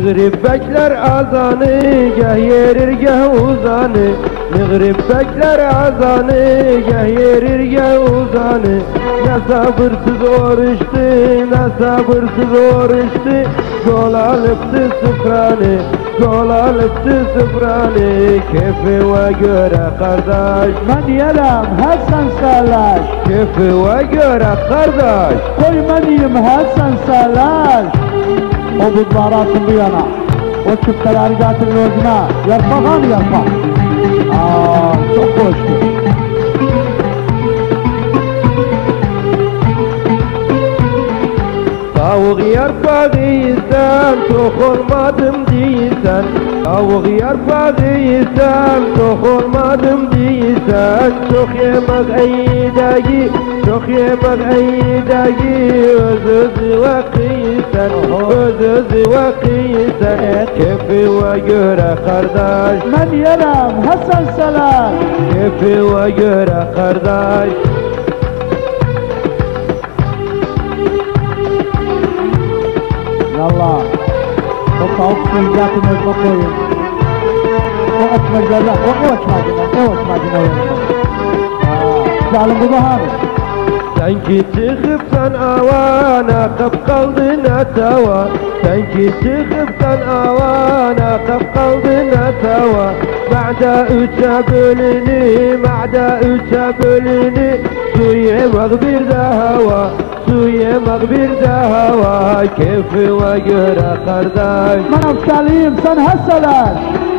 Mıgrib bekler azanı, geh yerir geh uzanı. Mıgrib bekler azanı, geh yerir geh uzanı. Ne sabırsız oruçtu, ne sabırsız oruçtu. Yol alıptı sıfranı, yol alıptı sıfranı. Keyfine göre kardeş, Ben diyelem Hasan Salaş. keyfine göre kardeş. Koy ben diyeyim Hasan Salaş. O buzları atın bu yana. O çiftleri getirin özüne. Yarpak hani yarpak. Çok hoştu. Tavuk yarpağı yesem tok olmadım değilsen. Tavuk yarpağı yesem tok olmadım değilsen. Çok yemek eydegi, çok yemek eydegi. Öz vakiysen, öz vakiysen. Keyfine göre kardeş, Ben diyelem Hasan Salaş. keyfine göre kardeş. Yallah. O tavuk suyu getirin özüne koyun. O ekmeklerden, o ekmeklerden. Zalim bu bahar. Sanki çıkıpsan avana kap kaldın atava. Sanki çıkıpsan avana kap kaldın atava. Ma'da üçe bölünü, ma'da üçe bölünü. Su yemek bir de hava, su yemek bir de hava. Keyfine göre kardeş, Ben Afşalıyım, sen Hassalaş.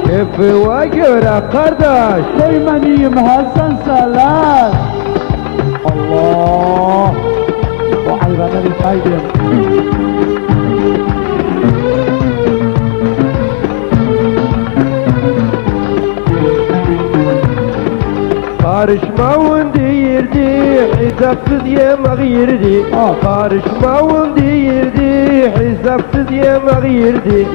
keyfine göre kardeş. Koy ben iyiyim Hasan Salaş. Allah! O hayvanları saydım. Karışmavun deyirdi, hesapsız yemek yerdi. Karışmavun deyirdi, hesapsız yemek yerdi.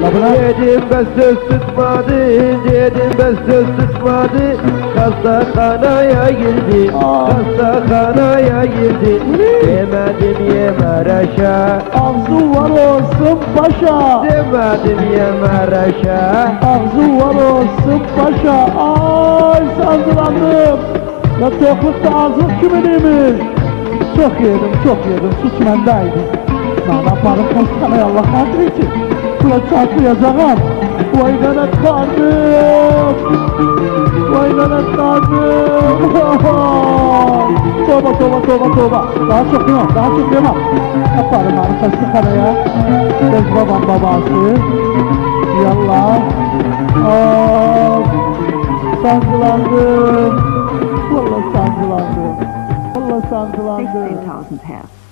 Dedim ben söz tutmadı, dedim ben söz tutmadı. Hastahanaya girdi, hastahanaya girdi. Demedim yeme reşe, Ağzı var olsun paşa. demedim yeme reşe. Ağzı var olsun paşa. Ay sandılandım. Ya toklukta ağzılık kiminiymiş? Çok yedim, suç bendeydi. Ne yaparım konuşkanay Allah kadir için. Kula çarpıyacağım. Vay lanet karnım. Vay lanet karnım. Toba. Daha çok yemem. Yaparım arkası karaya. Bez babam babası. Yallah. Sancılandım. Vallahi sancılandım. 16,5